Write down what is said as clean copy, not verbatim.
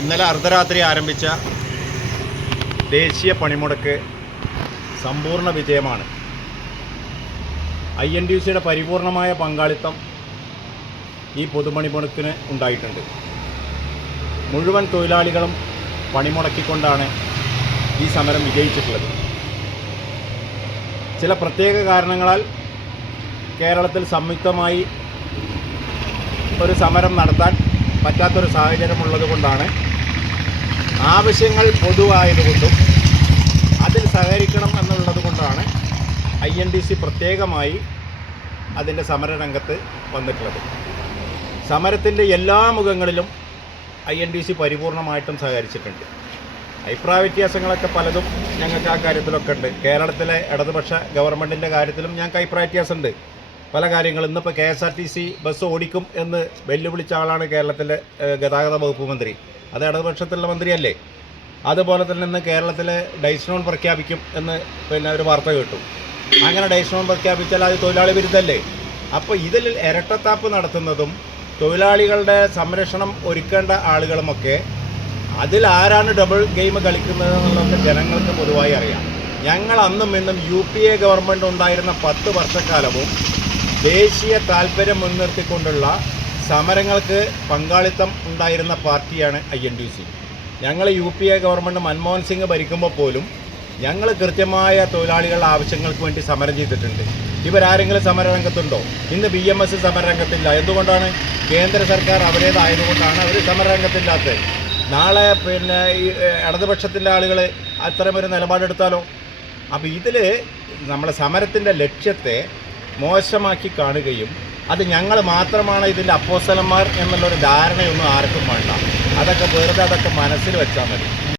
ഇന്നലെ അർദ്ധരാത്രി ആരംഭിച്ച ദേശീയ പണിമുടക്ക് സമ്പൂർണ്ണ വിജയമാണ്. INTUC പരിപൂർണമായ പങ്കാളിത്തം ഈ പൊതുപണിമുടക്കിന് ഉണ്ടായിട്ടുണ്ട്. മുഴുവൻ തൊഴിലാളികളും പണിമുടക്കിക്കൊണ്ടാണ് ഈ സമരം വിജയിച്ചിട്ടുള്ളത്. ചില പ്രത്യേക കാരണങ്ങളാൽ കേരളത്തിൽ സംയുക്തമായി ഒരു സമരം നടത്താൻ പറ്റാത്തൊരു സാഹചര്യമുള്ളത് കൊണ്ടാണ്, ആവശ്യങ്ങൾ പൊതുവായതുകൊണ്ടും അതിൽ സഹകരിക്കണം എന്നുള്ളത് കൊണ്ടാണ് INTUC പ്രത്യേകമായി അതിൻ്റെ സമരരംഗത്ത് വന്നിട്ടുള്ളത്. സമരത്തിൻ്റെ എല്ലാ മുഖങ്ങളിലും INTUC പരിപൂർണമായിട്ടും സഹകരിച്ചിട്ടുണ്ട്. അഭിപ്രായ വ്യത്യാസങ്ങളൊക്കെ പലതും ഞങ്ങൾക്ക് ആ കാര്യത്തിലൊക്കെ ഉണ്ട്. കേരളത്തിലെ ഇടതുപക്ഷ ഗവൺമെൻറ്റിൻ്റെ കാര്യത്തിലും ഞങ്ങൾക്ക് അഭിപ്രായ വ്യത്യാസമുണ്ട് പല കാര്യങ്ങളും. ഇന്നിപ്പോൾ KSRTC ബസ് ഓടിക്കും എന്ന് വെല്ലുവിളിച്ച ആളാണ് കേരളത്തിലെ ഗതാഗത വകുപ്പ് മന്ത്രി. അത് ഇടതുപക്ഷത്തിലുള്ള മന്ത്രിയല്ലേ? അതുപോലെ തന്നെ ഇന്ന് കേരളത്തിലെ ഡൈസ്നോൺ പ്രഖ്യാപിക്കും എന്ന് ഒരു വാർത്ത കേട്ടു. അങ്ങനെ ഡൈസ്നോൺ പ്രഖ്യാപിച്ചാൽ അത് തൊഴിലാളി വിരുദ്ധല്ലേ? അപ്പോൾ ഇതിൽ ഇരട്ടത്താപ്പ് നടത്തുന്നതും തൊഴിലാളികളുടെ സംരക്ഷണം ഒരുക്കേണ്ട ആളുകളുമൊക്കെ അതിൽ ആരാണ് ഡബിൾ ഗെയിം കളിക്കുന്നത് എന്നുള്ളതൊക്കെ ജനങ്ങൾക്ക് പൊതുവായി അറിയാം. ഞങ്ങൾ അന്നും ഇന്നും UPA ഗവൺമെൻറ് ഉണ്ടായിരുന്ന 10 വർഷക്കാലവും ദേശീയ താൽപ്പര്യം മുൻനിർത്തിക്കൊണ്ടുള്ള സമരങ്ങൾക്ക് പങ്കാളിത്തം ഉണ്ടായിരുന്ന പാർട്ടിയാണ് INTUC. ഞങ്ങൾ UPA ഗവൺമെൻറ് മൻമോഹൻ സിംഗ് ഭരിക്കുമ്പോൾ പോലും ഞങ്ങൾ കൃത്യമായ തൊഴിലാളികളുടെ ആവശ്യങ്ങൾക്ക് വേണ്ടി സമരം ചെയ്തിട്ടുണ്ട്. ഇവരാരെങ്കിലും സമരരംഗത്തുണ്ടോ? ഇന്ന് BMS സമരരംഗത്തില്ല. എന്തുകൊണ്ടാണ്? കേന്ദ്ര സർക്കാർ അവരേതായതുകൊണ്ടാണ് അവർ സമരരംഗത്തില്ലാത്തത്. നാളെ ഈ ഇടതുപക്ഷത്തിൻ്റെ ആളുകൾ അത്തരമൊരു നിലപാടെടുത്താലോ? അപ്പോൾ ഇതിൽ നമ്മളെ സമരത്തിൻ്റെ ലക്ഷ്യത്തെ മോശമാക്കി കാണുകയും അത് ഞങ്ങൾ മാത്രമാണ് ഇതിൻ്റെ അപ്പോസ്തലന്മാർ എന്നുള്ളൊരു ധാരണയൊന്നും ആർക്കും വേണ്ട. അതൊക്കെ വെറുതെ മനസ്സിൽ വെച്ചാൽ മതി.